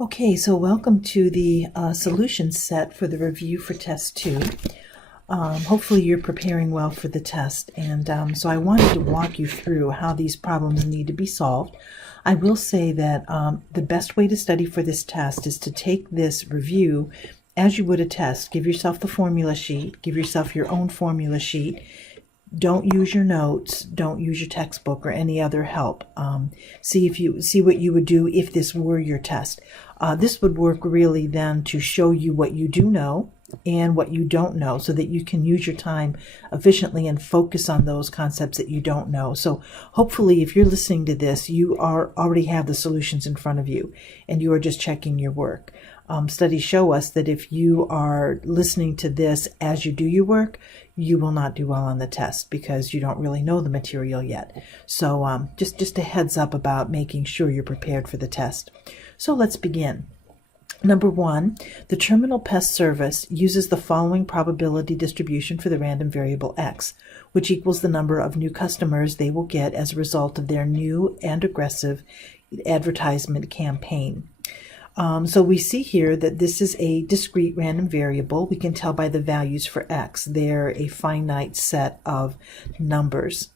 Okay, so welcome to the solution set for the review for test 2. Hopefully you're preparing well for the test, and so I wanted to walk you through how these problems need to be solved. I will say that the best way to study for this test is to take this review as you would a test. Give yourself the formula sheet, give yourself your own formula sheet. Don't use your notes, don't use your textbook or any other help. See what you would do if this were your test. This would work really then to show you what you do know and what you don't know, so that you can use your time efficiently and focus on those concepts that you don't know. So hopefully if you're listening to this, you already have the solutions in front of you and you are just checking your work. Studies show us that if you are listening to this as you do your work, you will not do well on the test because you don't really know the material yet. So just a heads up about making sure you're prepared for the test. So let's begin. Number 1, the terminal pest service uses the following probability distribution for the random variable x, which equals the number of new customers they will get as a result of their new and aggressive advertisement campaign. So we see here that this is a discrete random variable. We can tell by the values for x. They're a finite set of numbers.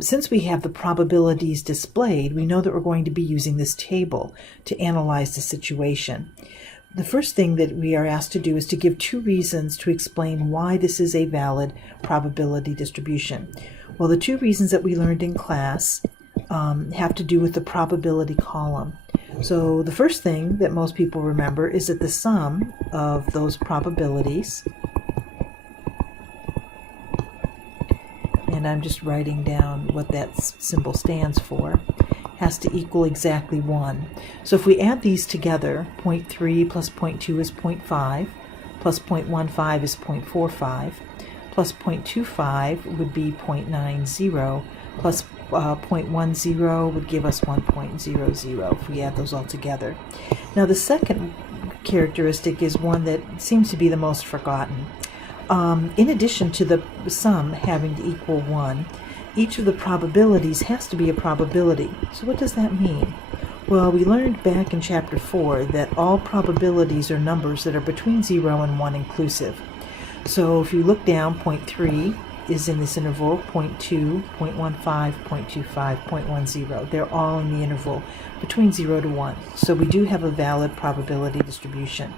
Since we have the probabilities displayed, we know that we're going to be using this table to analyze the situation. The first thing that we are asked to do is to give 2 reasons to explain why this is a valid probability distribution. Well, the 2 reasons that we learned in class have to do with the probability column. So the first thing that most people remember is that the sum of those probabilities, and I'm just writing down what that symbol stands for, has to equal exactly 1. So if we add these together, 0.3 plus 0.2 is 0.5, plus 0.15 is 0.45, plus 0.25 would be 0.90, plus 0.10 would give us 1.00 if we add those all together. Now the second characteristic is one that seems to be the most forgotten. In addition to the sum having to equal 1, each of the probabilities has to be a probability. So what does that mean? Well, we learned back in chapter 4 that all probabilities are numbers that are between 0 and 1 inclusive. So if you look down, 0.3 is in this interval, 0.2, 0.15, 0.25, 0.10. They're all in the interval between 0 to 1. So we do have a valid probability distribution.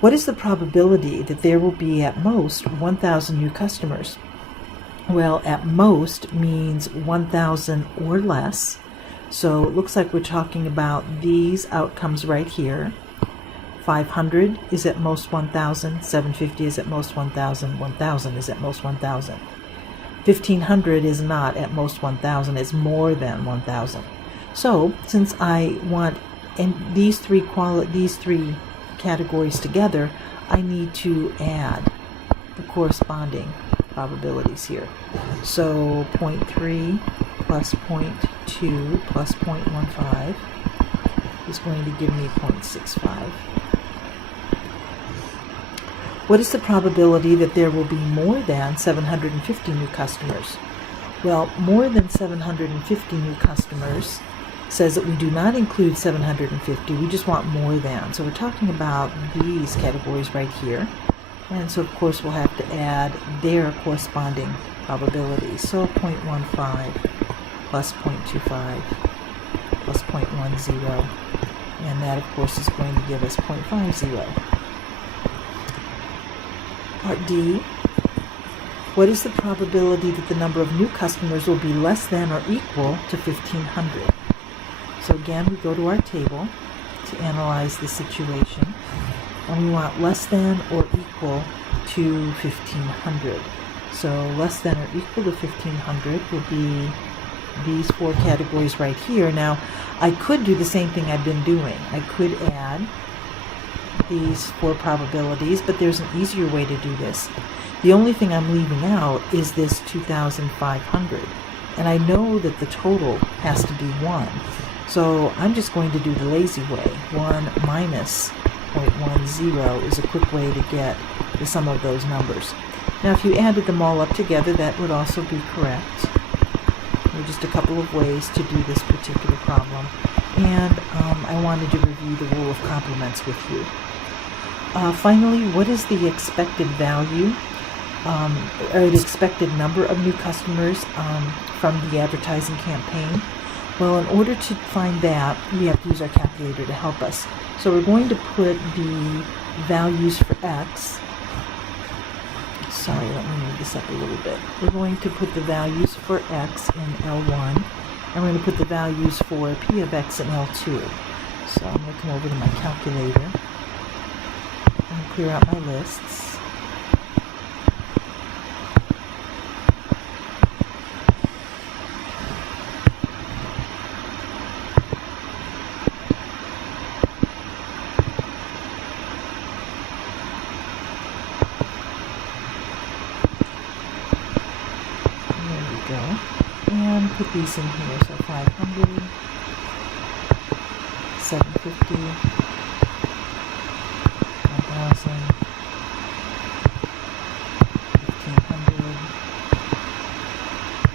What is the probability that there will be at most 1,000 new customers? Well, at most means 1,000 or less. So it looks like we're talking about these outcomes right here. 500 is at most 1,000, 750 is at most 1,000, 1,000 is at most 1,000. 1,500 is not at most 1,000, it's more than 1,000. So since I want these three categories together, I need to add the corresponding probabilities here. So 0.3 plus 0.2 plus 0.15 is going to give me 0.65. What is the probability that there will be more than 750 new customers? Well, more than 750 new customers says that we do not include 750, we just want more than. So we're talking about these categories right here. And so of course we'll have to add their corresponding probabilities. So 0.15 plus 0.25 plus 0.10. And that of course is going to give us 0.50. Part D, what is the probability that the number of new customers will be less than or equal to 1,500? So again, we go to our table to analyze the situation, and we want less than or equal to 1,500. So less than or equal to 1,500 will be these 4 categories right here. Now, I could do the same thing I've been doing. I could add these 4 probabilities, but there's an easier way to do this. The only thing I'm leaving out is this 2,500, and I know that the total has to be 1. So I'm just going to do the lazy way. 1 minus 0.10 is a quick way to get the sum of those numbers. Now if you added them all up together, that would also be correct. There are just a couple of ways to do this particular problem. And I I wanted to review the rule of complements with you. Finally, what is the expected value or the expected number of new customers from the advertising campaign? Well, in order to find that, we have to use our calculator to help us. So we're going to put the values for X. Sorry, let me move this up a little bit. We're going to put the values for X in L1, and we're going to put the values for P of X in L2. So I'm going to come over to my calculator and clear out my lists. And put these in here. So 500, 750, 1,000, 1,500,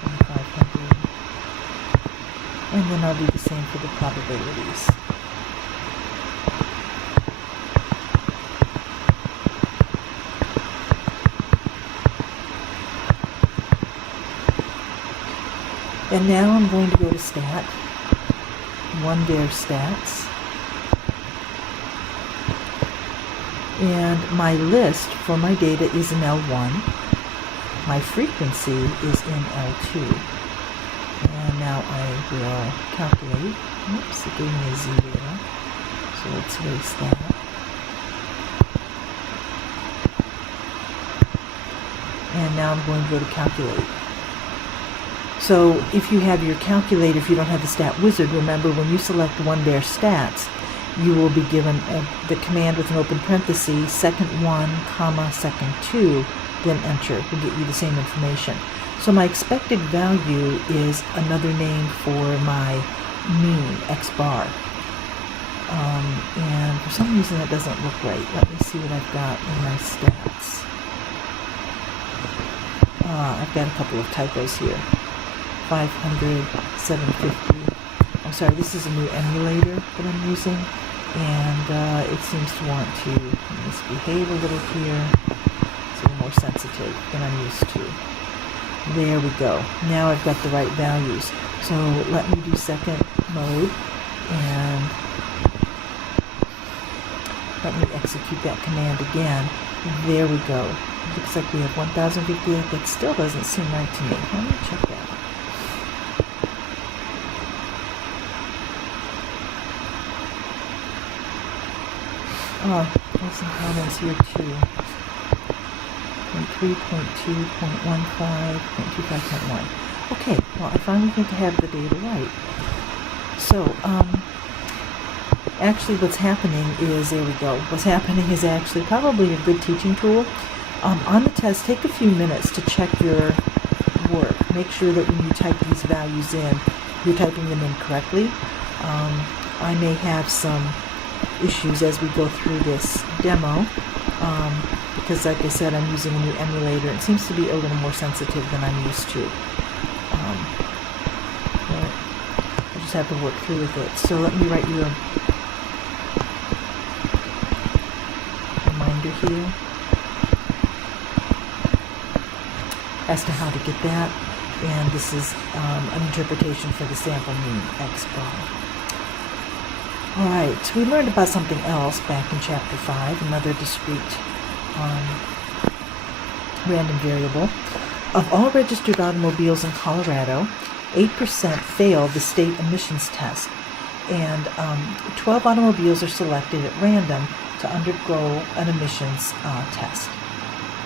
2,500, and then I'll do the same for the probabilities. And now I'm going to go to Stat, One-Bear Stats, and my list for my data is in L1, my frequency is in L2, and now I will calculate. Oops, it gave me a 0, so let's erase that. And now I'm going to go to Calculate. So if you have your calculator, if you don't have the Stat Wizard, remember when you select One-Bear Stats, you will be given the command with an open parenthesis, second 1, comma, second 2, then enter. Will get you the same information. So my expected value is another name for my mean, X bar. And for some reason that doesn't look right. Let me see what I've got in my stats. I've got a couple of typos here. 500, 750. I'm sorry, this is a new emulator that I'm using, and it seems to want to misbehave a little here. It's a little more sensitive than I'm used to. There we go. Now I've got the right values. So let me do second mode, and let me execute that command again. There we go. Looks like we have 1058. That still doesn't seem right to me. Let me check that. Oh, there's some comments here too. 3.2.15, 0.25.1. Okay, well I finally think I have the data right. So, actually what's happening is, there we go. What's happening is actually probably a good teaching tool. On the test, take a few minutes to check your work. Make sure that when you type these values in, you're typing them in correctly. I may have some issues as we go through this demo, because like I said, I'm using a new emulator. It seems to be a little more sensitive than I'm used to. But I just have to work through with it. So let me write you a reminder here as to how to get that. And this is an interpretation for the sample mean X bar. Alright, we learned about something else back in Chapter 5, another discrete random variable. Of all registered automobiles in Colorado, 8% failed the state emissions test, and 12 automobiles are selected at random to undergo an emissions test.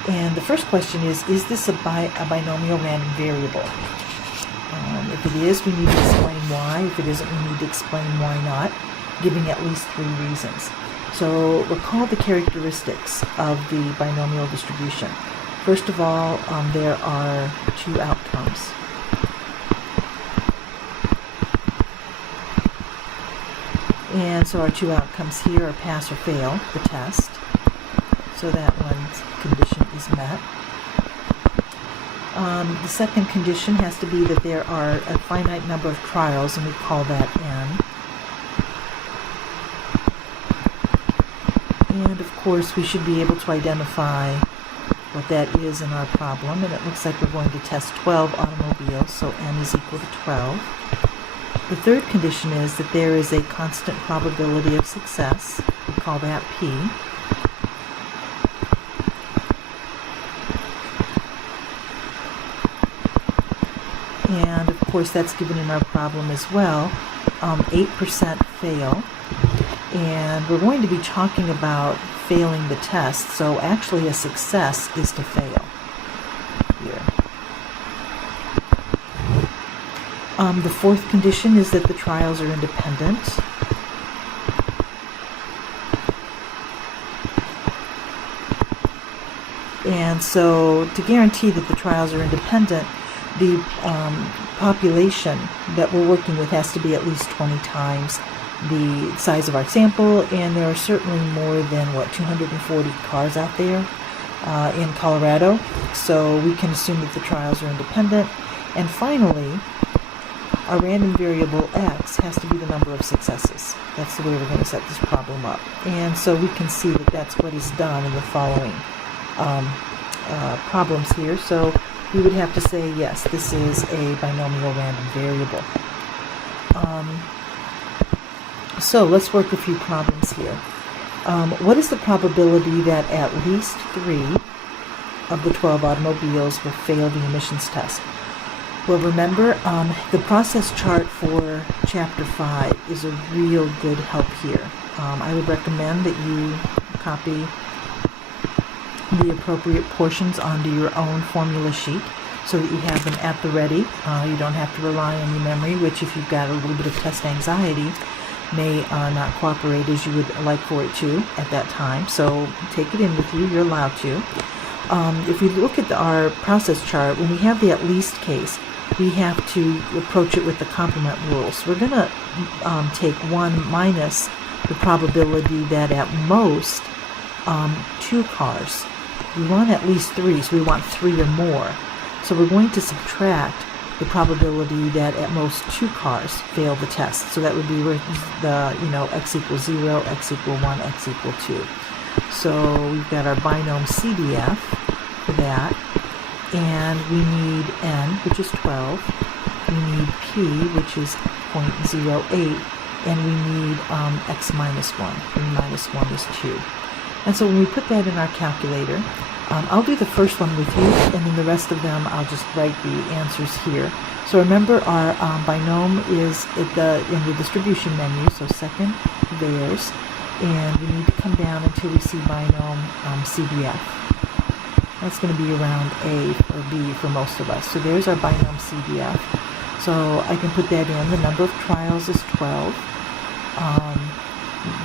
And the first question is this a binomial random variable? If it is, we need to explain why. If it isn't, we need to explain why not, giving at least 3 reasons. So recall the characteristics of the binomial distribution. First of all, there are 2 outcomes. And so our 2 outcomes here are pass or fail the test. So that one's condition is met. The second condition has to be that there are a finite number of trials, and we call that n. course, we should be able to identify what that is in our problem, and it looks like we're going to test 12 automobiles, so n is equal to 12. The third condition is that there is a constant probability of success. We call that P. And of course that's given in our problem as well. 8% fail. And we're going to be talking about failing the test, so actually a success is to fail here. The fourth condition is that the trials are independent. And so to guarantee that the trials are independent, the population that we're working with has to be at least 20 times the size of our sample, and there are certainly more than, 240 cars out there in Colorado, so we can assume that the trials are independent. And finally, our random variable x has to be the number of successes. That's the way we're going to set this problem up. And so we can see that that's what is done in the following problems here. So we would have to say, yes, this is a binomial random variable. So let's work a few problems here. What is the probability that at least 3 of the 12 automobiles will fail the emissions test? Well, remember, the process chart for Chapter 5 is a real good help here. I would recommend that you copy the appropriate portions onto your own formula sheet so that you have them at the ready. You don't have to rely on your memory, which if you've got a little bit of test anxiety may not cooperate as you would like for it to at that time. So take it in with you, you're allowed to. If we look at our process chart, when we have the at least case, we have to approach it with the complement rule. So we're going to take 1 minus the probability that at most 2 cars. We want at least 3, so we want 3 or more. So we're going to subtract the probability that at most 2 cars fail the test. So that would be the, x equals 0, x equal 1, x equal 2. So we've got our binom CDF for that. And we need n, which is 12. We need p, which is 0.08. And we need x minus 1. And minus 1 is 2. And so when we put that in our calculator, I'll do the first one with you, and then the rest of them I'll just write the answers here. So remember, our binom is in the distribution menu, so second theirs, and we need to come down until we see binom CDF. That's going to be around A or B for most of us. So there's our binom CDF. So I can put that in. The number of trials is 12.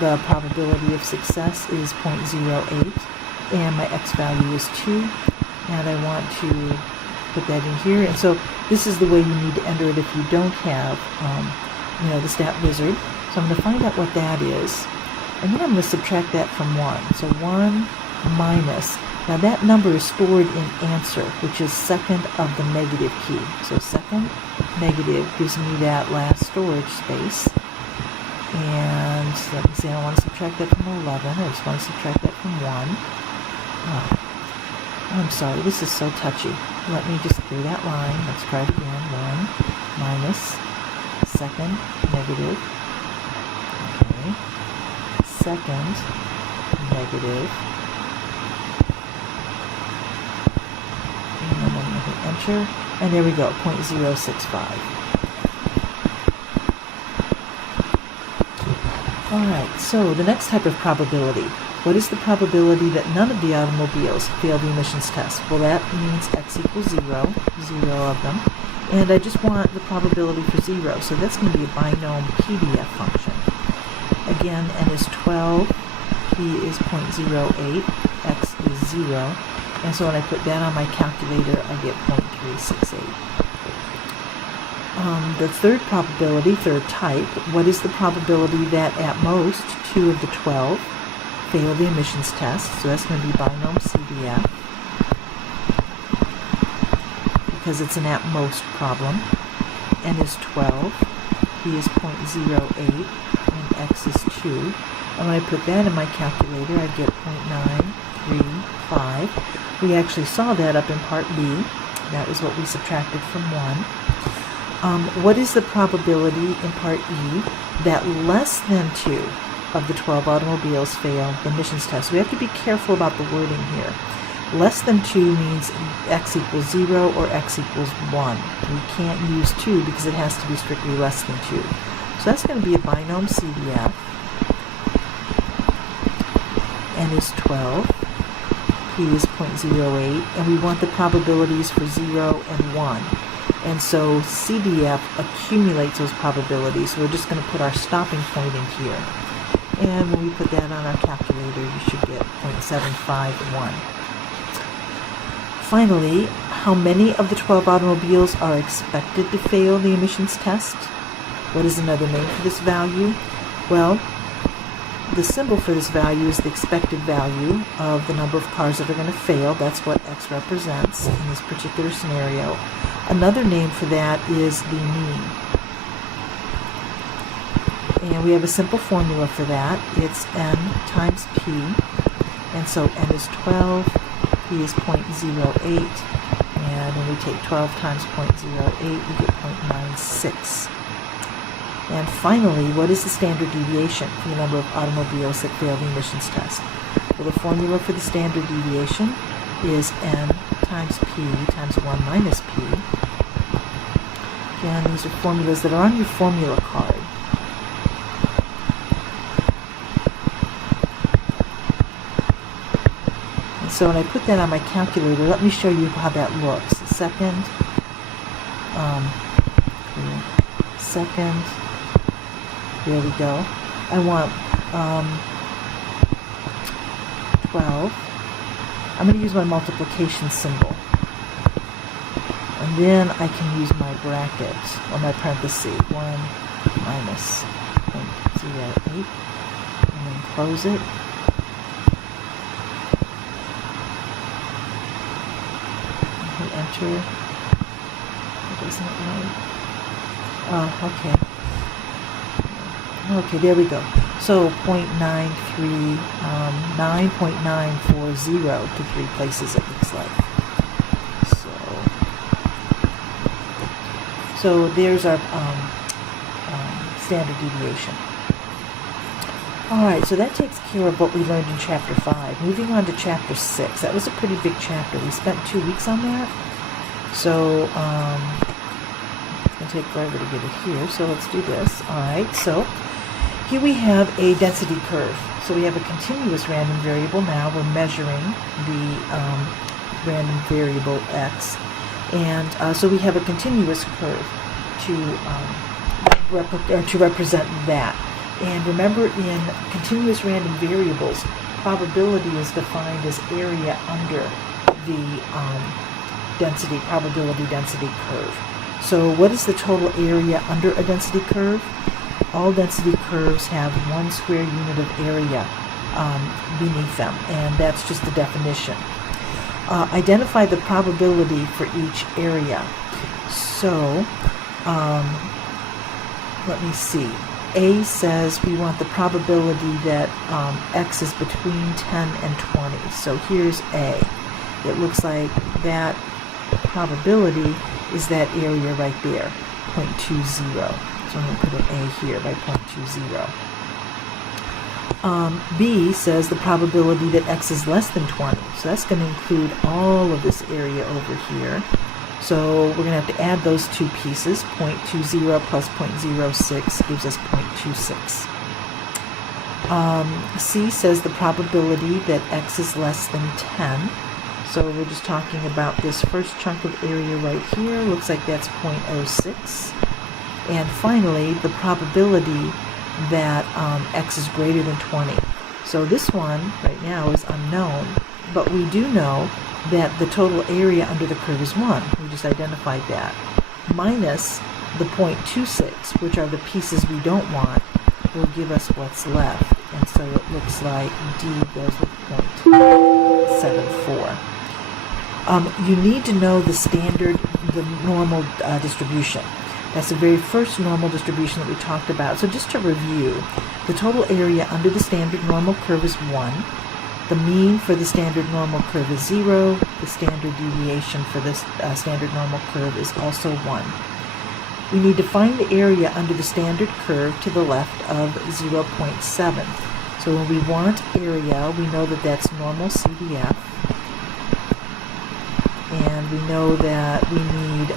The probability of success is 0.08. And my x value is 2, and I want to put that in here. And so this is the way you need to enter it if you don't have, the stat wizard. So I'm going to find out what that is, and then I'm going to subtract that from 1. So 1 minus, now that number is stored in answer, which is second of the negative key. So second negative gives me that last storage space. And let me see, I don't want to subtract that from 11, I just want to subtract that from 1. Oh, I'm sorry, this is so touchy. Let me just clear that line. Let's try it again. 1 minus second negative. Okay. Second negative. And then I'm going to hit enter. And there we go, 0.065. Alright, so the next type of probability. What is the probability that none of the automobiles fail the emissions test? Well, that means x equals 0, 0 of them. And I just want the probability for 0, so that's going to be a binom PDF function. Again, n is 12, p is 0.08, x is 0. And so when I put that on my calculator, I get 0.368. The third probability, third type, what is the probability that at most 2 of the 12 fail the emissions test? So that's going to be binom CDF, because it's an at most problem. N is 12, p is 0.08, and x is 2. And when I put that in my calculator, I get 0.935. We actually saw that up in part B. That was what we subtracted from 1. What is the probability in part E that less than 2 of the 12 automobiles fail the emissions test? We have to be careful about the wording here. Less than 2 means x equals 0 or x equals 1. We can't use 2 because it has to be strictly less than 2. So that's going to be a binom CDF. N is 12. P is 0.08. And we want the probabilities for 0 and 1. And so CDF accumulates those probabilities. So we're just going to put our stopping point in here. And when we put that on our calculator, you should get 0.751. Finally, how many of the 12 automobiles are expected to fail the emissions test? What is another name for this value? Well, the symbol for this value is the expected value of the number of cars that are going to fail. That's what X represents in this particular scenario. Another name for that is the mean. And we have a simple formula for that. It's N times P. And so N is 12, P is 0.08. And when we take 12 times 0.08, we get 0.96. And finally, what is the standard deviation for the number of automobiles that fail the emissions test? Well, the formula for the standard deviation is N times P times 1 minus P. Again, these are formulas that are on your formula card. And so when I put that on my calculator, let me show you how that looks. Second, there we go. I want 12. I'm going to use my multiplication symbol. And then I can use my bracket, or my parenthesis, 1 minus 0.08, and then close it. Hit enter. That isn't right. Oh, okay. Okay, there we go. So 9.940 to 3 places, it looks like. So there's our standard deviation. All right, so that takes care of what we learned in Chapter 5. Moving on to Chapter 6. That was a pretty big chapter. We spent 2 weeks on that. So it's going to take forever to get it here. So let's do this. All right, so here we have a density curve. So we have a continuous random variable now. We're measuring the random variable x. And so we have a continuous curve to represent that. And remember, in continuous random variables, probability is defined as area under the probability density curve. So what is the total area under a density curve? All density curves have 1 square unit of area beneath them, and that's just the definition. Identify the probability for each area. So, let me see. A says we want the probability that x is between 10 and 20. So here's A. It looks like that probability is that area right there, 0.20. So I'm going to put an A here by 0.20. B says the probability that x is less than 20. So that's going to include all of this area over here. So we're going to have to add those 2 pieces. 0.20 plus 0.06 gives us 0.26. C says the probability that x is less than 10. So we're just talking about this first chunk of area right here. Looks like that's 0.06. And finally, the probability that x is greater than 20. So this one right now is unknown, but we do know that the total area under the curve is 1. We just identified that. Minus the 0.26, which are the pieces we don't want, will give us what's left. And so it looks like D goes with 0.74. You need to know the standard, the normal distribution. That's the very first normal distribution that we talked about. So just to review, The total area under the standard normal curve is 1. The mean for the standard normal curve is 0. The standard deviation for this standard normal curve is also 1. We need to find the area under the standard curve to the left of 0.7. So when we want area, we know that that's normal CDF. And we know that we need,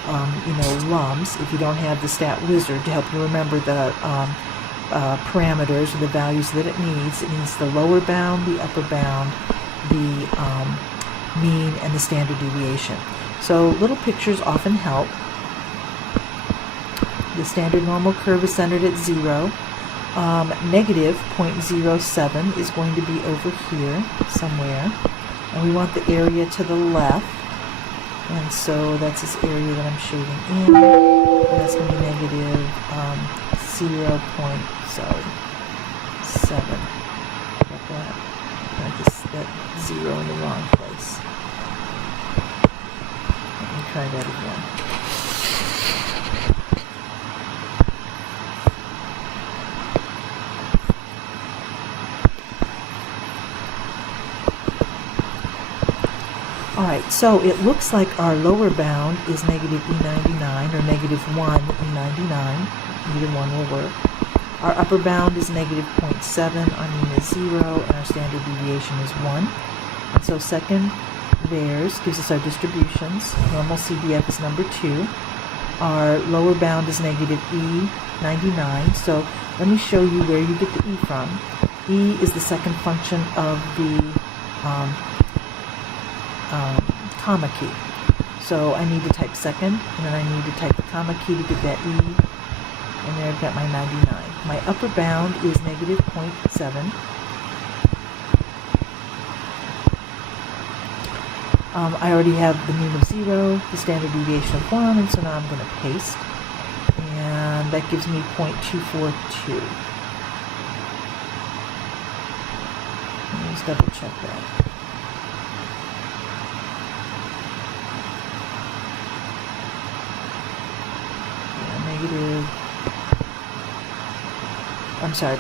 LUMS, if you don't have the stat wizard, to help you remember the parameters or the values that it needs. It needs the lower bound, the upper bound, the mean, and the standard deviation. So little pictures often help. The standard normal curve is centered at 0. Negative 0.07 is going to be over here somewhere. And we want the area to the left. And so that's this area that I'm shading in. And that's going to be negative 0.7. Got that? Got that 0 in the wrong place. Let me try that again. Alright, so it looks like our lower bound is negative E99 or negative 1 E99. Either one will work. Our upper bound is negative 0.7, our mean is 0, and our standard deviation is 1. And so second VAERS gives us our distributions. Normal CDF is number 2. Our lower bound is negative E99. So let me show you where you get the E from. E is the second function of the comma key. So I need to type second, and then I need to type the comma key to get that E, and there I've got my 99. My upper bound is negative 0.7. I already have the mean of 0, the standard deviation of 1, and so now I'm going to paste, and that gives me 0.242. Let's double check that.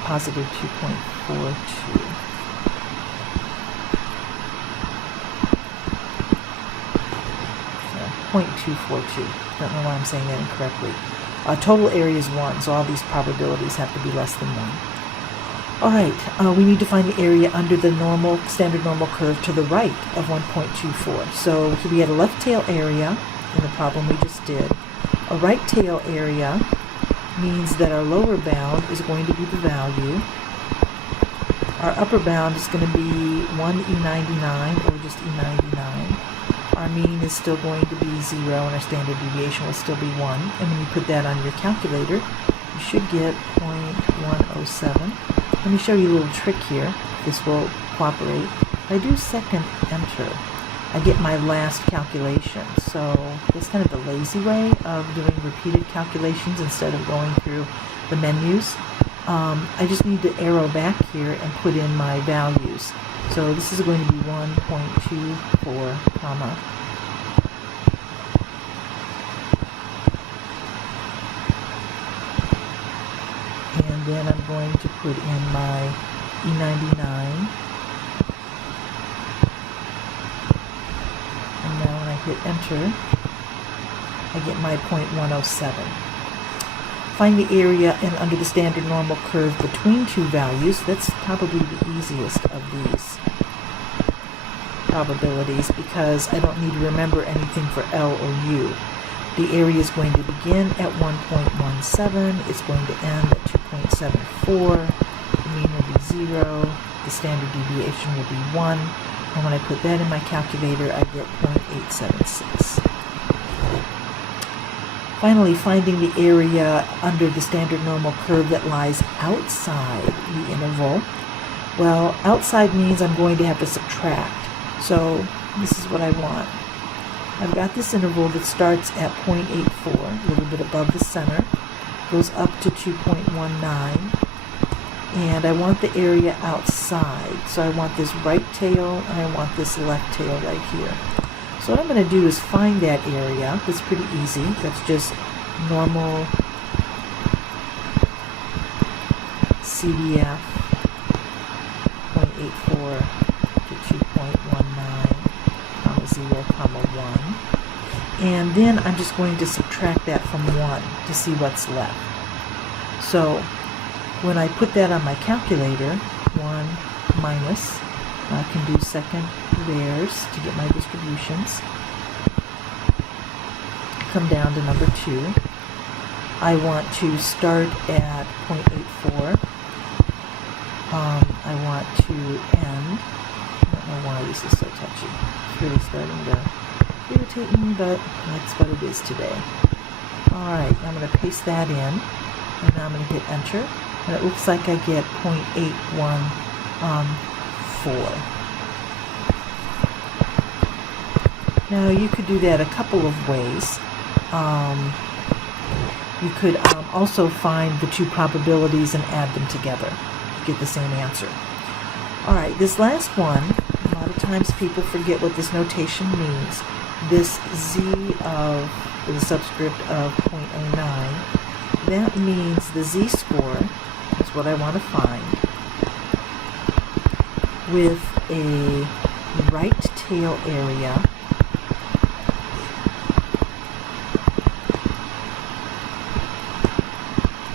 Positive 2.42. 0.242. Don't know why I'm saying that incorrectly. Total area is 1, so all these probabilities have to be less than 1. Alright, we need to find the area under the standard normal curve to the right of 1.24. So here we had a left tail area in the problem we just did. A right tail area means that our lower bound is going to be the value. Our upper bound is going to be 1 E99 or just E99. Our mean is still going to be 0 and our standard deviation will still be 1. And when you put that on your calculator, you should get 0.107. Let me show you a little trick here. This will cooperate. If I do second enter, I get my last calculation. So it's kind of the lazy way of doing repeated calculations instead of going through the menus. I just need to arrow back here and put in my values. So this is going to be 1.24, comma. And then I'm going to put in my E99. And now when I hit enter, I get my 0.107. Find the area and under the standard normal curve between two values. That's probably the easiest of these probabilities because I don't need to remember anything for L or U. The area is going to begin at 1.17. It's going to end at 2.74. The mean will be 0. The standard deviation will be 1. And when I put that in my calculator, I get 0.876. Finally, finding the area under the standard normal curve that lies outside the interval. Well, outside means I'm going to have to subtract. So this is what I want. I've got this interval that starts at 0.84, a little bit above the center, goes up to 2.19, and I want the area outside. So I want this right tail and I want this left tail right here. So what I'm going to do is find that area. That's pretty easy. That's just normal CDF 0.84 to 2.19, comma 0, comma 1. And then I'm just going to subtract that from 1 to see what's left. So when I put that on my calculator, 1 minus, I can do second rares to get my distributions. Come down to number 2. I want to start at 0.84. I want to end. I don't know why this is so touchy. It's really starting to irritate me, but that's what it is today. Alright, I'm going to paste that in, and now I'm going to hit enter, and it looks like I get 0.814. Now you could do that a couple of ways. You could also find the two probabilities and add them together to get the same answer. Alright, this last one, a lot of times people forget what this notation means. This z of the subscript of 0.09, that means the z-score is what I want to find with a right tail area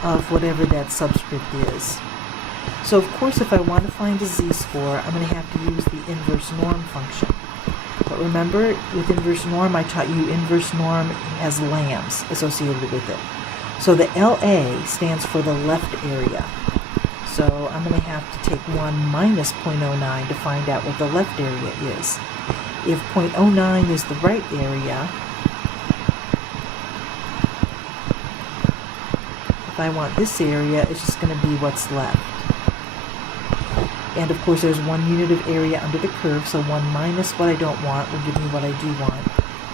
of whatever that subscript is. So of course, if I want to find a z-score, I'm going to have to use the inverse norm function. But remember, with inverse norm, I taught you inverse norm has lambs associated with it. So the LA stands for the left area. So I'm going to have to take 1 minus 0.09 to find out what the left area is. If 0.09 is the right area, if I want this area, it's just going to be what's left. And of course there's 1 unit of area under the curve, so 1 minus what I don't want will give me what I do want.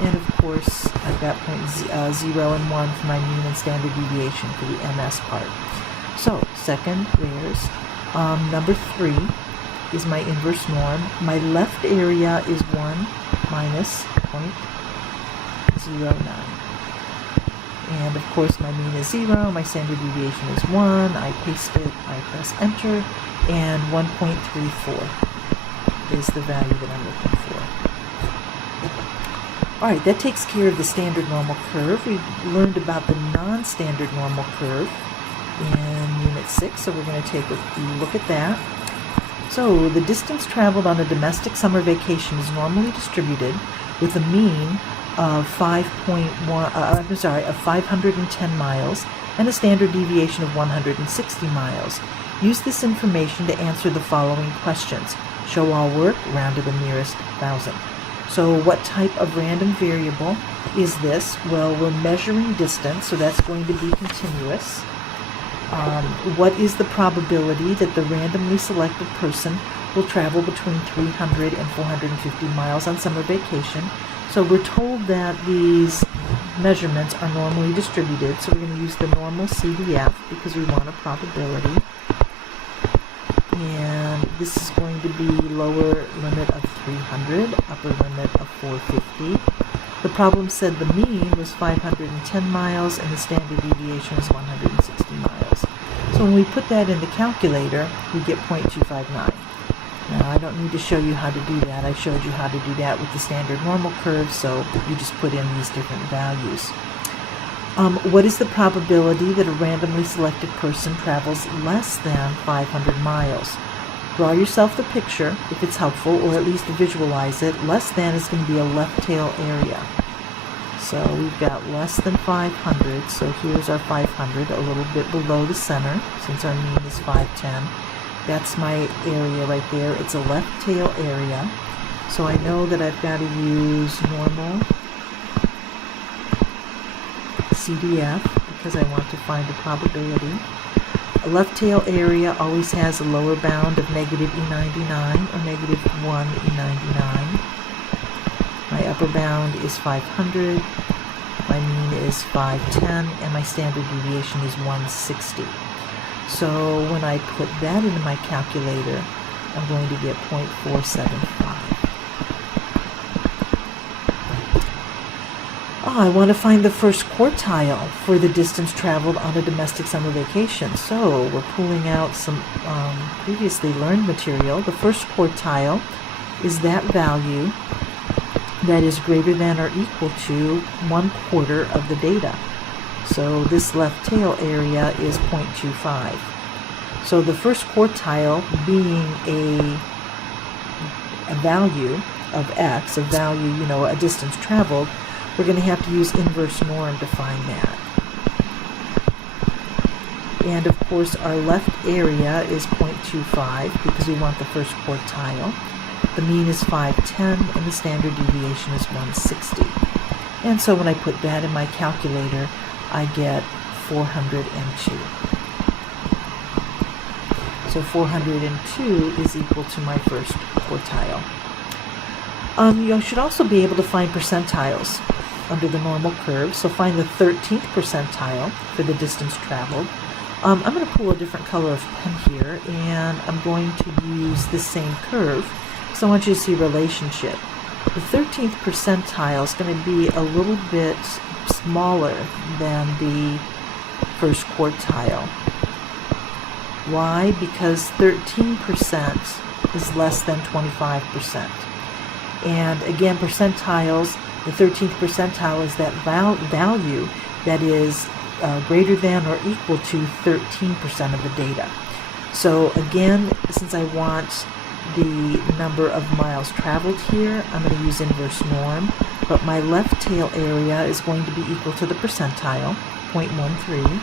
And of course I've got 0 and 1 for my mean and standard deviation for the MS part. So second rares, number 3 is my inverse norm. My left area is 1 minus 0.09. And of course my mean is 0, my standard deviation is 1, I paste it, I press enter, and 1.34 is the value that I'm looking for. Alright, that takes care of the standard normal curve. We've learned about the non-standard normal curve in Unit 6, so we're going to take a look at that. So the distance traveled on a domestic summer vacation is normally distributed with a mean of 510 miles and a standard deviation of 160 miles. Use this information to answer the following questions. Show all work, round to the nearest thousand. So what type of random variable is this? Well, we're measuring distance, so that's going to be continuous. What is the probability that the randomly selected person will travel between 300 and 450 miles on summer vacation? So we're told that these measurements are normally distributed, so we're going to use the normal CDF because we want a probability. And this is going to be lower limit of 300, upper limit of 450. The problem said the mean was 510 miles and the standard deviation is 160 miles. So when we put that in the calculator, we get 0.259. Now, I don't need to show you how to do that. I showed you how to do that with the standard normal curve, so you just put in these different values. What is the probability that a randomly selected person travels less than 500 miles? Draw yourself the picture, if it's helpful, or at least visualize it. Less than is going to be a left tail area. So we've got less than 500, so here's our 500, a little bit below the center, since our mean is 510. That's my area right there. It's a left tail area. So I know that I've got to use normal CDF because I want to find a probability. A left tail area always has a lower bound of negative E99 or negative 1 E99. My upper bound is 500. My mean is 510 and my standard deviation is 160. So when I put that into my calculator, I'm going to get 0.475. I want to find the first quartile for the distance traveled on a domestic summer vacation. So we're pulling out some previously learned material. The first quartile is that value that is greater than or equal to 1/4 of the data. So this left tail area is 0.25. So the first quartile being a value of x, a value, a distance traveled, we're going to have to use inverse norm to find that. And of course our left area is 0.25 because we want the first quartile. The mean is 510 and the standard deviation is 160. And so when I put that in my calculator, I get 402. So 402 is equal to my first quartile. You should also be able to find percentiles under the normal curve. So find the 13th percentile for the distance traveled. I'm going to pull a different color of pen here, and I'm going to use the same curve. So I want you to see relationship. The 13th percentile is going to be a little bit smaller than the first quartile. Why? Because 13% is less than 25%. And again, percentiles, the 13th percentile is that value that is greater than or equal to 13% of the data. So again, since I want the number of miles traveled here, I'm going to use inverse norm, but my left tail area is going to be equal to the percentile, 0.13.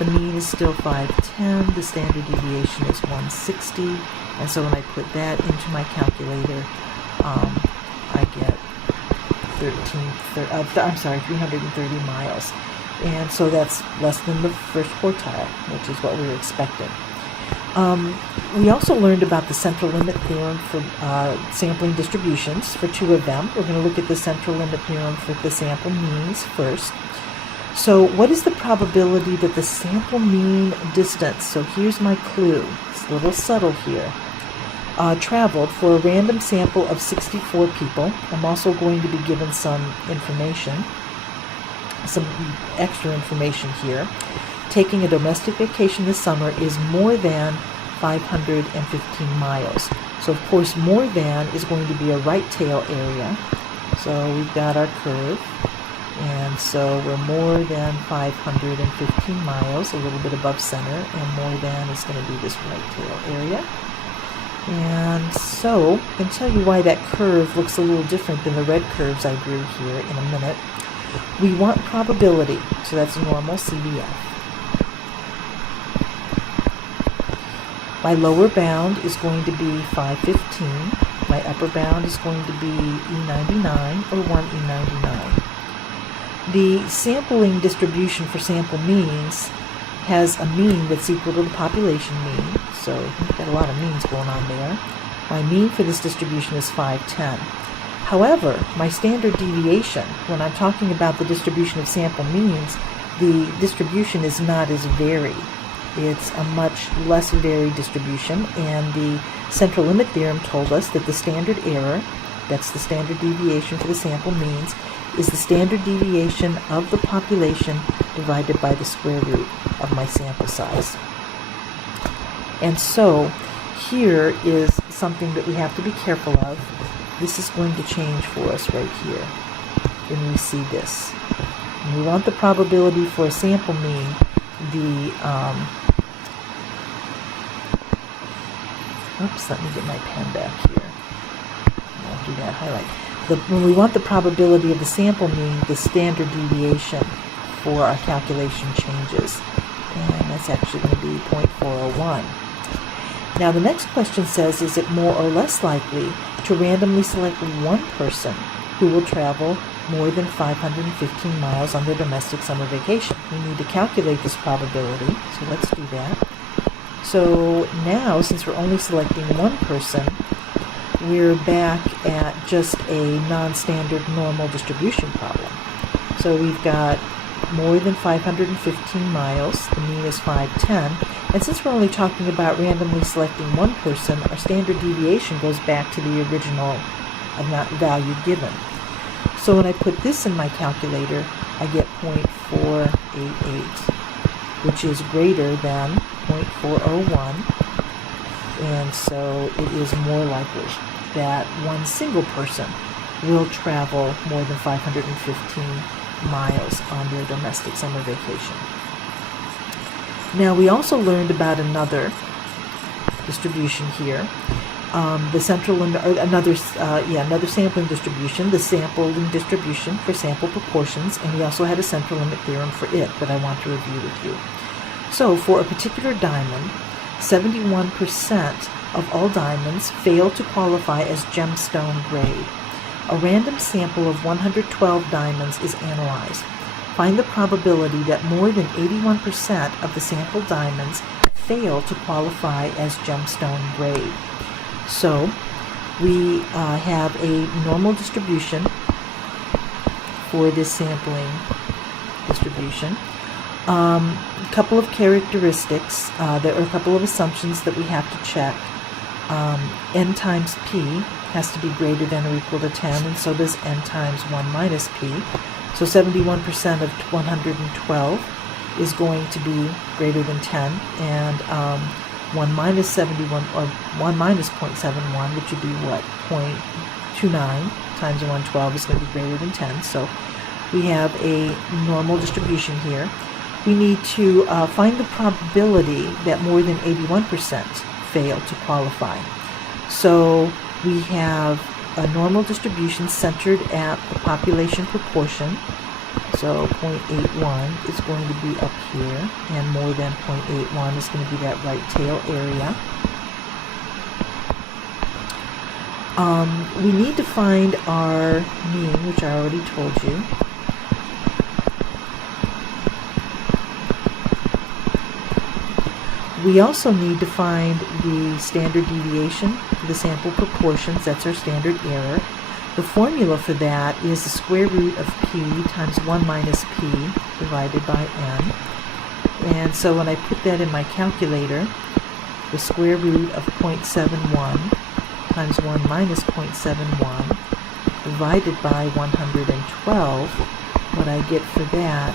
The mean is still 510, the standard deviation is 160, and so when I put that into my calculator, I get 330 miles. And so that's less than the first quartile, which is what we were expecting. We also learned about the central limit theorem for sampling distributions for two of them. We're going to look at the central limit theorem for the sample means first. So what is the probability that the sample mean distance, so here's my clue, it's a little subtle here, traveled for a random sample of 64 people. I'm also going to be given some information, some extra information here. Taking a domestic vacation this summer is more than 515 miles. So of course more than is going to be a right tail area. So we've got our curve. And so we're more than 515 miles, a little bit above center, and more than is going to be this right tail area. And so I can tell you why that curve looks a little different than the red curves I drew here in a minute. We want probability, so that's normal CVF. My lower bound is going to be 515. My upper bound is going to be E99 or 1E99. The sampling distribution for sample means has a mean that's equal to the population mean. So we've got a lot of means going on there. My mean for this distribution is 510. However, my standard deviation, when I'm talking about the distribution of sample means, the distribution is not as varied. It's a much less varied distribution, and the central limit theorem told us that the standard error, that's the standard deviation for the sample means, is the standard deviation of the population divided by the square root of my sample size. And so here is something that we have to be careful of. This is going to change for us right here when we see this. And we want the probability for a sample mean, let me get my pen back here. I'll do that highlight. When we want the probability of the sample mean, the standard deviation for our calculation changes. And that's actually going to be 0.401. Now the next question says, is it more or less likely to randomly select one person who will travel more than 515 miles on their domestic summer vacation? We need to calculate this probability, so let's do that. So now, since we're only selecting one person, we're back at just a non-standard normal distribution problem. So we've got more than 515 miles, the mean is 510, and since we're only talking about randomly selecting one person, our standard deviation goes back to the original value given. So when I put this in my calculator, I get 0.488, which is greater than 0.401, and so it is more likely that one single person will travel more than 515 miles on their domestic summer vacation. Now, we also learned about another distribution here, the central limit, or another sampling distribution, the sampling distribution for sample proportions, and we also had a central limit theorem for it that I want to review with you. So, for a particular diamond, 71% of all diamonds fail to qualify as gemstone grade. A random sample of 112 diamonds is analyzed. Find the probability that more than 81% of the sampled diamonds fail to qualify as gemstone grade. So we have a normal distribution for this sampling distribution. A couple of characteristics, there are a couple of assumptions that we have to check. N times P has to be greater than or equal to 10, and so does N times 1 minus P. So 71% of 112 is going to be greater than 10, and 1 minus 71, or 1 minus 0.71, which would be what? 0.29 times 112 is going to be greater than 10. So we have a normal distribution here. We need to find the probability that more than 81% fail to qualify. So we have a normal distribution centered at the population proportion. So 0.81 is going to be up here, and more than 0.81 is going to be that right tail area. We need to find our mean, which I already told you. We also need to find the standard deviation for the sample proportions. That's our standard error. The formula for that is the square root of p times 1 minus p divided by n. And so when I put that in my calculator, the square root of 0.71 times 1 minus 0.71 divided by 112, what I get for that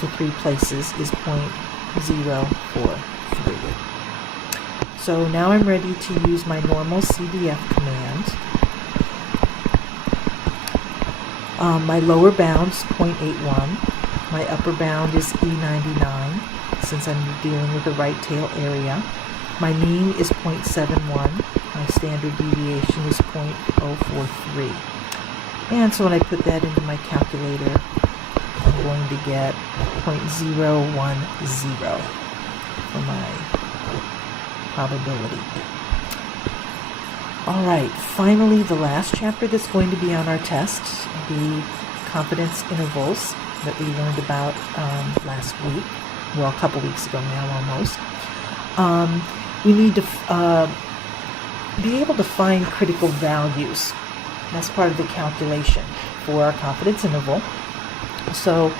to three places is 0.043. So now I'm ready to use my normal CDF command. My lower bound is 0.81. My upper bound is E99, since I'm dealing with the right tail area. My mean is 0.71. My standard deviation is 0.043. And so when I put that into my calculator, I'm going to get 0.010 for my probability. All right, finally, the last chapter that's going to be on our test, the confidence intervals that we learned about last week, well, a couple weeks ago now almost. We need to be able to find critical values. That's part of the calculation for our confidence interval. So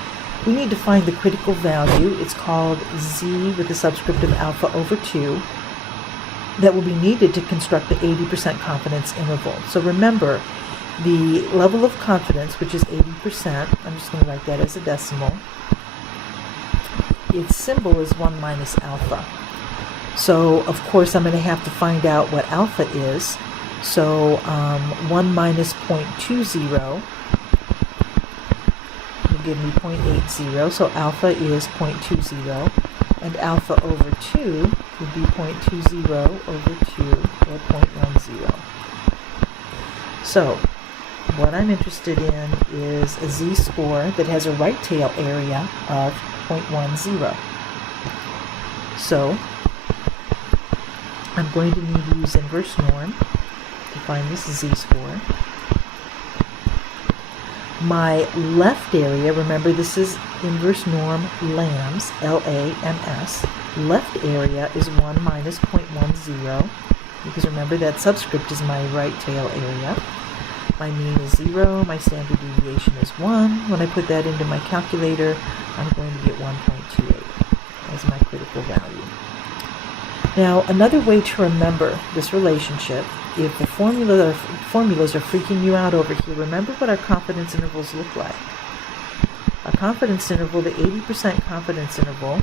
we need to find the critical value. It's called Z with the subscript of alpha over 2. That will be needed to construct the 80% confidence interval. So remember, the level of confidence, which is 80%, I'm just going to write that as a decimal, its symbol is 1 minus alpha. So, of course, I'm going to have to find out what alpha is. So 1 minus 0.20 will give me 0.80. So alpha is 0.20. And alpha over 2 would be 0.20 over 2, or 0.10. So what I'm interested in is a z-score that has a right tail area of 0.10. So I'm going to need to use inverse norm to find this z-score. My left area, remember this is inverse norm LAMS, L-A-M-S. Left area is 1 minus 0.10, because remember that subscript is my right tail area. My mean is 0, my standard deviation is 1. When I put that into my calculator, I'm going to get 1.28 as my critical value. Now, another way to remember this relationship if the formulas are freaking you out over here, remember what our confidence intervals look like. A confidence interval, the 80% confidence interval,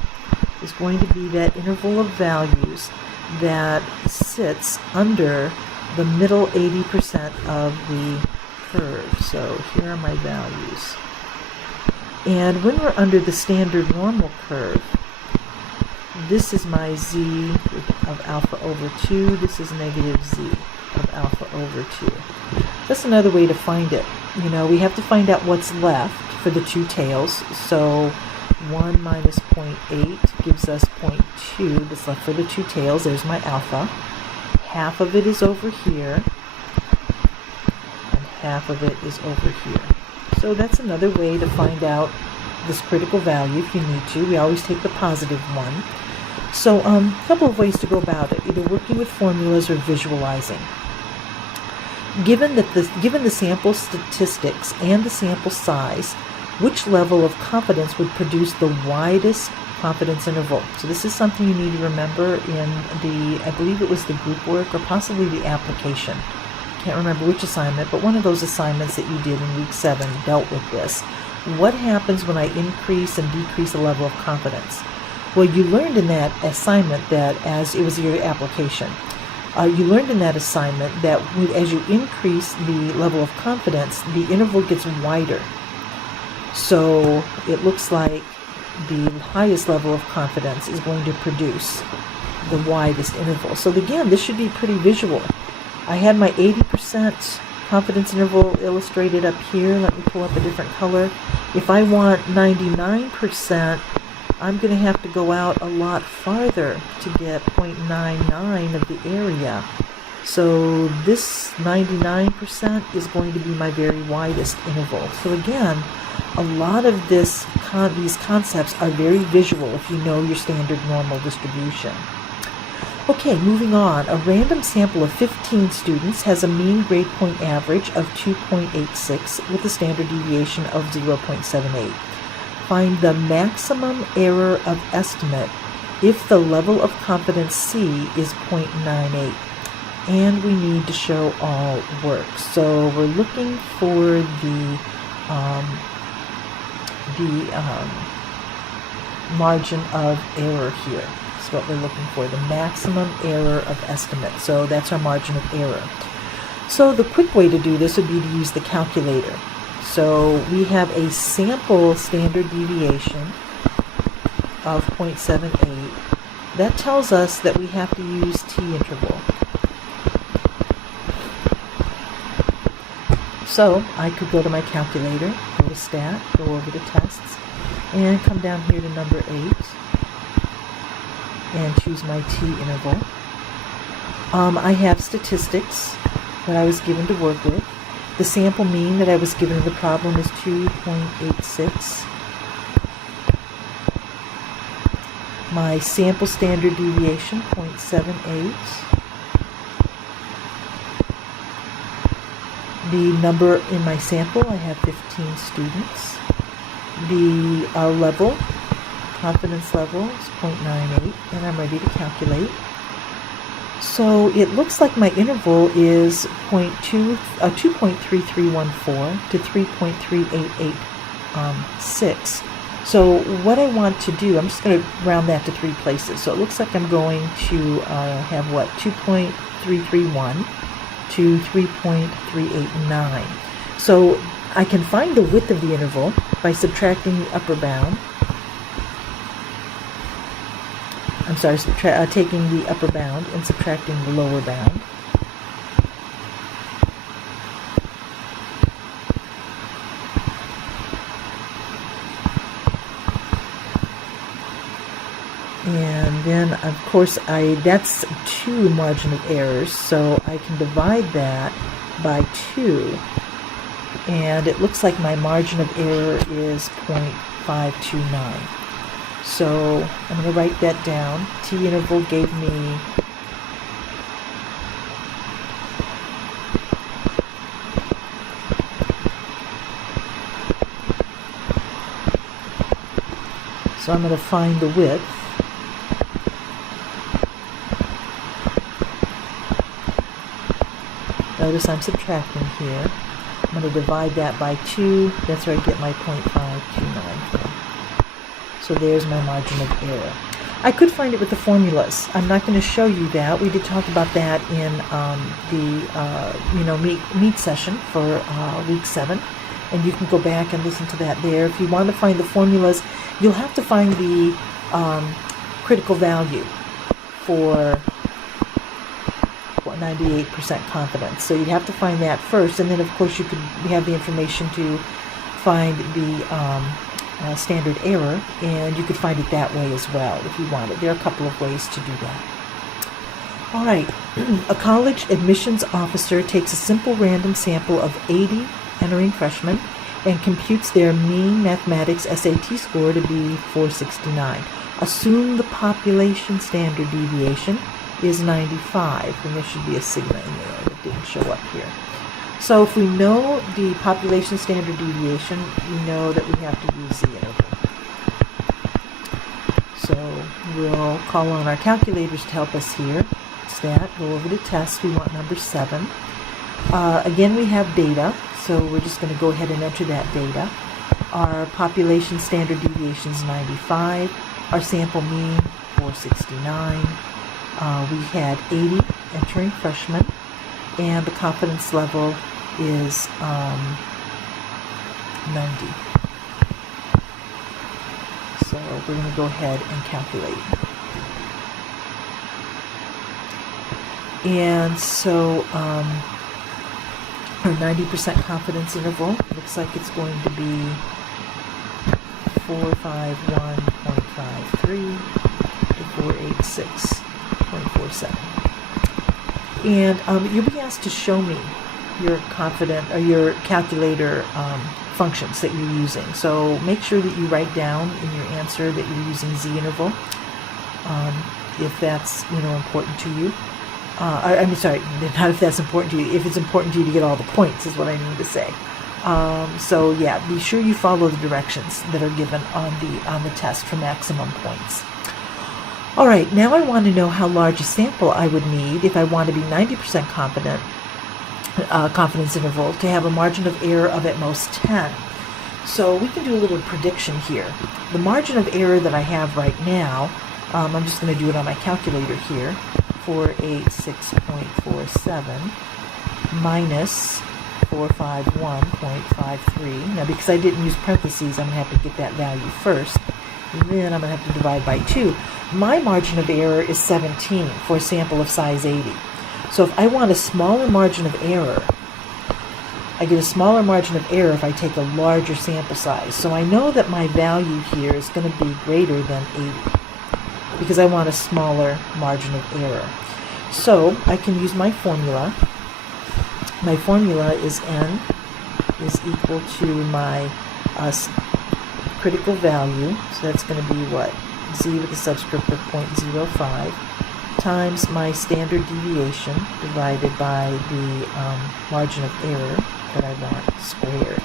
is going to be that interval of values that sits under the middle 80% of the curve. So here are my values. And when we're under the standard normal curve, this is my z of alpha over 2. This is negative z of alpha over 2. That's another way to find it. You know, we have to find out what's left for the two tails. So 1 minus 0.8 gives us 0.2 that's left for the two tails. There's my alpha. Half of it is over here, and half of it is over here. So that's another way to find out this critical value if you need to. We always take the positive one. So a couple of ways to go about it, either working with formulas or visualizing. Given the sample statistics and the sample size, which level of confidence would produce the widest confidence interval? So this is something you need to remember in I believe it was the group work or possibly the application. Can't remember which assignment, but one of those assignments that you did in week 7 dealt with this. What happens when I increase and decrease a level of confidence? Well, you learned in that assignment that, as it was your application, you learned in that assignment that as you increase the level of confidence, the interval gets wider. So it looks like the highest level of confidence is going to produce the widest interval. So again, this should be pretty visual. I had my 80% confidence interval illustrated up here. Let me pull up a different color. If I want 99%, I'm going to have to go out a lot farther to get 0.99 of the area. So this 99% is going to be my very widest interval. So again, a lot of these concepts are very visual if you know your standard normal distribution. Okay, moving on. A random sample of 15 students has a mean grade point average of 2.86 with a standard deviation of 0.78. Find the maximum error of estimate if the level of confidence C is 0.98. And we need to show all work. So we're looking for the margin of error here. That's what we're looking for, the maximum error of estimate. So that's our margin of error. So the quick way to do this would be to use the calculator. So we have a sample standard deviation of 0.78. That tells us that we have to use t-interval. So I could go to my calculator, go to stat, go over to tests, and come down here to number 8 and choose my t-interval. I have statistics that I was given to work with. The sample mean that I was given in the problem is 2.86. My sample standard deviation, 0.78. The number in my sample, I have 15 students. The level, confidence level, is 0.98, and I'm ready to calculate. So it looks like my interval is 2.3314 to 3.3886. So what I want to do, I'm just going to round that to 3 places. So it looks like I'm going to have what, 2.331 to 3.389. So I can find the width of the interval by subtracting the upper bound. I'm sorry, taking the upper bound and subtracting the lower bound. And then, of course, that's 2 margin of errors, so I can divide that by 2. And it looks like my margin of error is 0.529. So I'm going to write that down. T-interval gave me so I'm going to find the width. Notice I'm subtracting here. I'm going to divide that by 2. That's where I get my 0.529 from. So there's my margin of error. I could find it with the formulas. I'm not going to show you that. We did talk about that in the meat session for week 7, and you can go back and listen to that there. If you want to find the formulas, you'll have to find the critical value for 98% confidence. So you'd have to find that first, and then of course you have the information to find the standard error, and you could find it that way as well if you wanted. There are a couple of ways to do that. All right, a college admissions officer takes a simple random sample of 80 entering freshmen and computes their mean mathematics SAT score to be 469. Assume the population standard deviation is 95, and there should be a sigma in there that didn't show up here. So if we know the population standard deviation, we know that we have to use the interval. So we'll call on our calculators to help us here. Stat, go over to test, we want number 7. Again, we have data, so we're just going to go ahead and enter that data. Our population standard deviation is 95. Our sample mean, 469. We had 80 entering freshmen, and the confidence level is 90. So we're going to go ahead and calculate. And so our 90% confidence interval looks like it's going to be 451.53 to 486.47. And you'll be asked to show me your your calculator functions that you're using. So make sure that you write down in your answer that you're using z-interval, if that's important to you. Not if that's important to you. If it's important to you to get all the points, is what I mean to say. So yeah, be sure you follow the directions that are given on the test for maximum points. All right, now I want to know how large a sample I would need if I want to be 90% confidence interval to have a margin of error of at most 10. So we can do a little prediction here. The margin of error that I have right now, I'm just going to do it on my calculator here, 486.47 minus 451.53. Now because I didn't use parentheses, I'm going to have to get that value first. And then I'm going to have to divide by 2. My margin of error is 17 for a sample of size 80. So if I want a smaller margin of error, I get a smaller margin of error if I take a larger sample size. So I know that my value here is going to be greater than 80 because I want a smaller margin of error. So I can use my formula. My formula is n is equal to my critical value, so that's going to be what? Z with a subscript of 0.05 times my standard deviation divided by the margin of error that I want squared.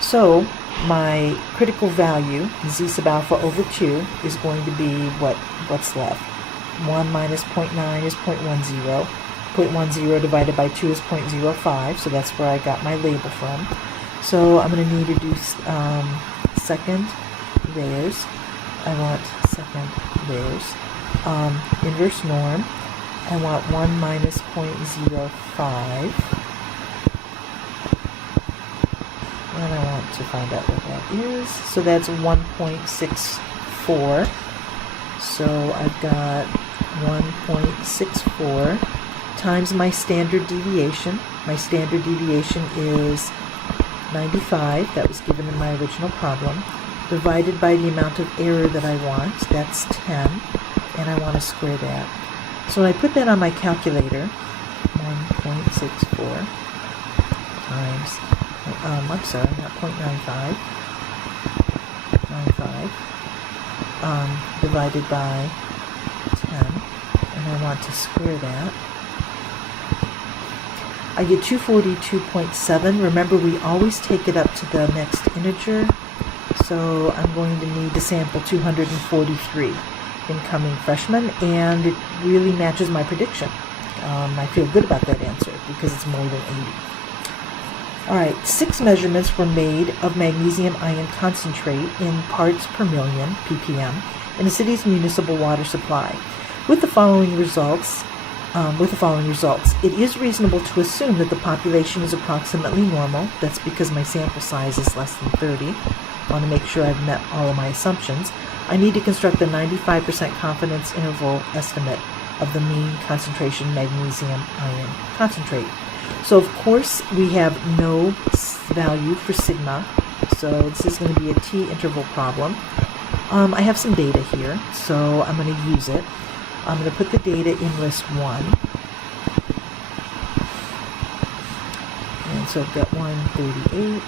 So my critical value, Z sub alpha over 2, is going to be what's left. 1 minus 0.9 is 0.10. 0.10 divided by 2 is 0.05, so that's where I got my label from. So I'm going to need to do second layers. I want second layers. Inverse norm. I want 1 minus 0.05. And I want to find out what that is. So that's 1.64. So I've got 1.64 times my standard deviation. My standard deviation is 95, that was given in my original problem, divided by the amount of error that I want, that's 10, and I want to square that. So when I put that on my calculator, 1.64 times, I'm sorry, not 0.95, 95, divided by 10, and I want to square that. I get 242.7. Remember, we always take it up to the next integer, so I'm going to need to sample 243 incoming freshmen, and it really matches my prediction. I feel good about that answer because it's more than 80. All right, 6 measurements were made of magnesium ion concentrate in parts per million, ppm, in the city's municipal water supply. With the following results, it is reasonable to assume that the population is approximately normal. That's because my sample size is less than 30. I want to make sure I've met all of my assumptions. I need to construct a 95% confidence interval estimate of the mean concentration magnesium ion concentrate. So of course we have no value for sigma, so this is going to be a t-interval problem. I have some data here, so I'm going to use it. I'm going to put the data in list 1. And so I've got 138,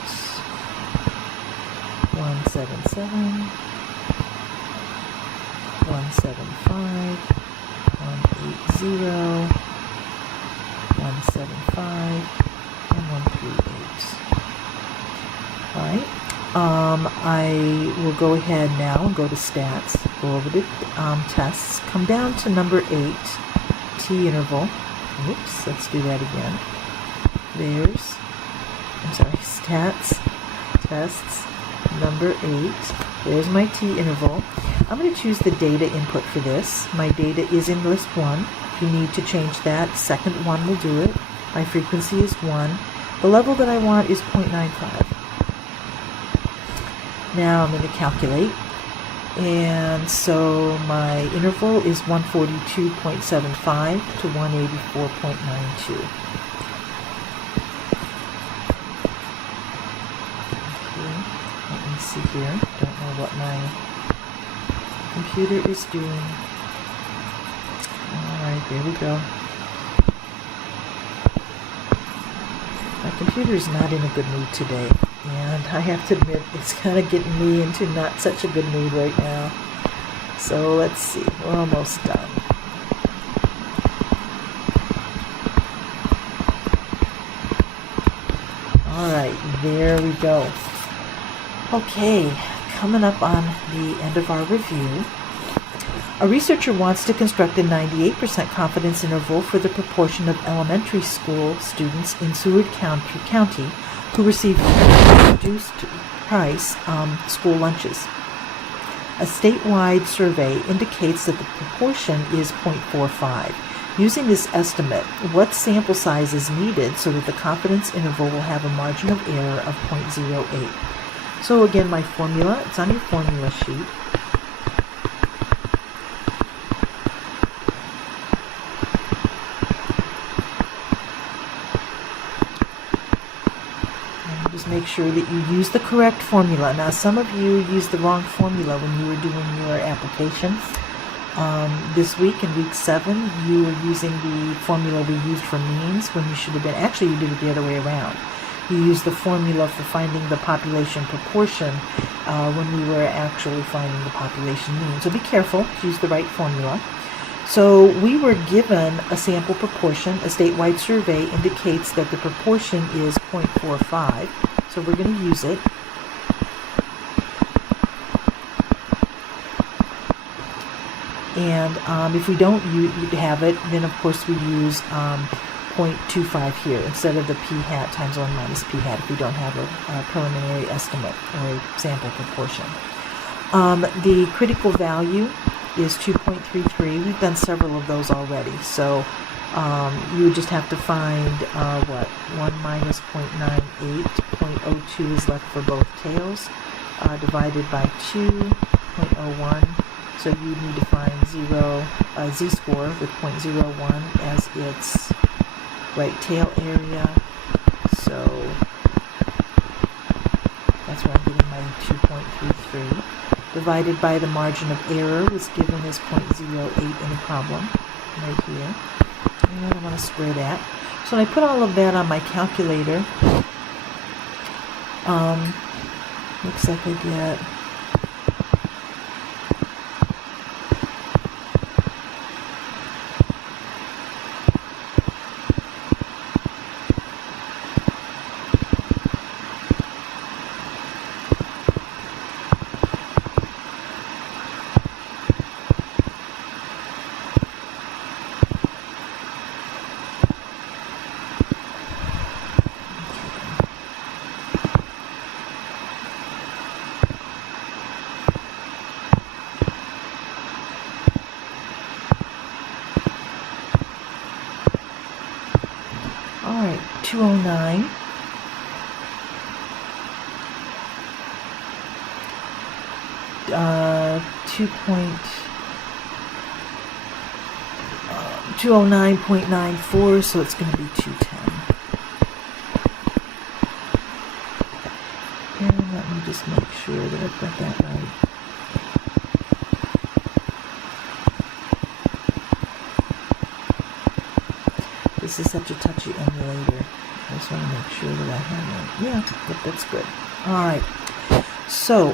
177, 175, 180, 175, and 138. Alright, I will go ahead now and go to stats, go over the tests, come down to number 8, t-interval. Oops, let's do that again. Stats, tests, number 8. There's my t-interval. I'm going to choose the data input for this. My data is in list 1. If you need to change that, second one will do it. My frequency is 1. The level that I want is 0.95. Now I'm going to calculate. And so my interval is 142.75 to 184.92. Let me see here. Don't know what my computer is doing. Alright, there we go. My computer is not in a good mood today, and I have to admit it's kind of getting me into not such a good mood right now. So let's see, we're almost done. Alright, there we go. Okay, coming up on the end of our review, a researcher wants to construct a 98% confidence interval for the proportion of elementary school students in Seward County who receive reduced price school lunches. A statewide survey indicates that the proportion is 0.45. Using this estimate, what sample size is needed so that the confidence interval will have a margin of error of 0.08? So again, my formula, it's on your formula sheet. And just make sure that you use the correct formula. Now, some of you used the wrong formula when you were doing your application. This week, in week 7, you were using the formula we used for means when you should have been, actually you did it the other way around. You used the formula for finding the population proportion when we were actually finding the population mean. So be careful to use the right formula. So we were given a sample proportion. A statewide survey indicates that the proportion is 0.45. So we're going to use it. And if we don't have it, then of course we use 0.25 here instead of the p-hat times 1 minus p-hat if we don't have a preliminary estimate or a sample proportion. The critical value is 2.33. We've done several of those already. So you would just have to find 1 minus 0.98, 0.02 is left for both tails, divided by 2, 0.01. So you need to find z-score with 0.01 as its right tail area. So that's where I'm getting my 2.33. Divided by the margin of error was given as 0.08 in the problem, right here. And I'm going to square that. So when I put all of that on my calculator, looks like I get All right, 209. Uh, 209.94, so it's going to be 210. And let me just make sure that I've got that right. This is such a touchy emulator. I just want to make sure that I have it. Yeah, that's good. All right. So,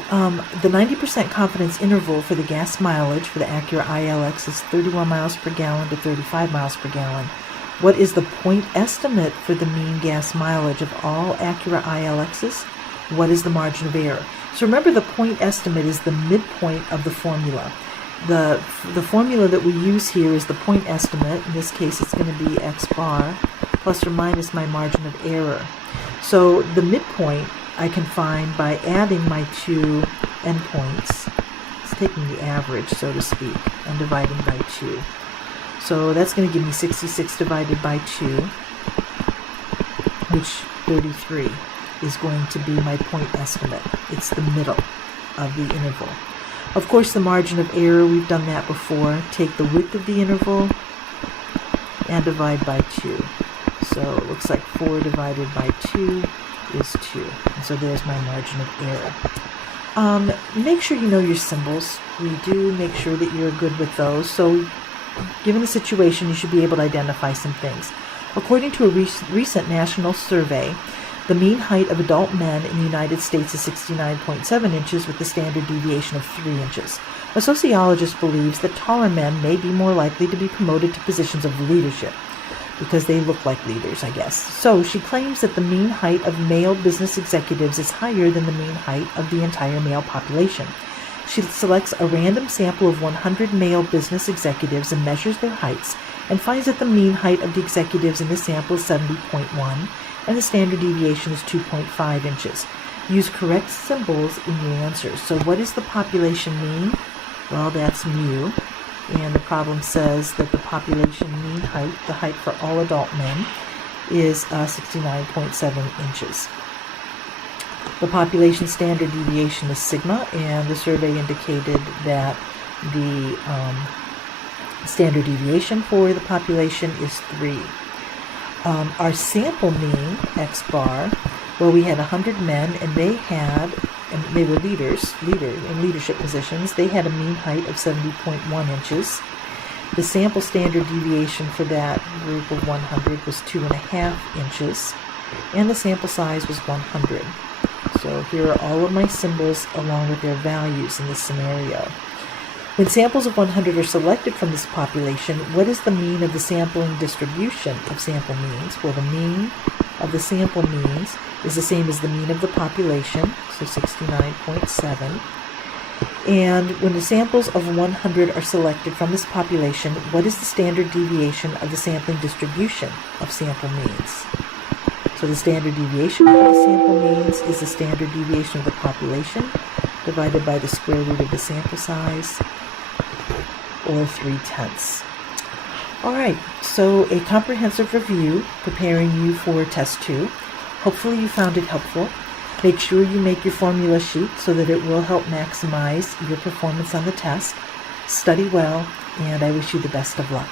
the 90% confidence interval for the gas mileage for the Acura ILX is 31 miles per gallon to 35 miles per gallon. What is the point estimate for the mean gas mileage of all Acura ILXs? What is the margin of error? So remember, the point estimate is the midpoint of the formula. The formula that we use here is the point estimate. In this case, it's going to be X bar plus or minus my margin of error. So the midpoint I can find by adding my two endpoints. It's taking the average, so to speak, and dividing by 2. So that's going to give me 66 divided by 2, which 33 is going to be my point estimate. It's the middle of the interval. Of course, the margin of error, we've done that before. Take the width of the interval and divide by 2. So it looks like 4 divided by 2 is 2. And so there's my margin of error. Make sure you know your symbols. We do make sure that you're good with those. So given the situation, you should be able to identify some things. According to a recent national survey, the mean height of adult men in the United States is 69.7 inches with a standard deviation of 3 inches. A sociologist believes that taller men may be more likely to be promoted to positions of leadership because they look like leaders, I guess. So she claims that the mean height of male business executives is higher than the mean height of the entire male population. She selects a random sample of 100 male business executives and measures their heights and finds that the mean height of the executives in the sample is 70.1 and the standard deviation is 2.5 inches. Use correct symbols in your answers. So what is the population mean? Well, that's mu. And the problem says that the population mean height, the height for all adult men, is 69.7 inches. The population standard deviation is sigma, and the survey indicated that the standard deviation for the population is 3. Our sample mean, X bar, well, we had 100 men, and they were leaders in leadership positions. They had a mean height of 70.1 inches. The sample standard deviation for that group of 100 was 2.5 inches, and the sample size was 100. So here are all of my symbols along with their values in this scenario. When samples of 100 are selected from this population, what is the mean of the sampling distribution of sample means? Well, the mean of the sample means is the same as the mean of the population, so 69.7. And when the samples of 100 are selected from this population, what is the standard deviation of the sampling distribution of sample means? So the standard deviation of the sample means is the standard deviation of the population divided by the square root of the sample size, or 3/10. All right, so a comprehensive review preparing you for test 2. Hopefully you found it helpful. Make sure you make your formula sheet so that it will help maximize your performance on the test. Study well, and I wish you the best of luck.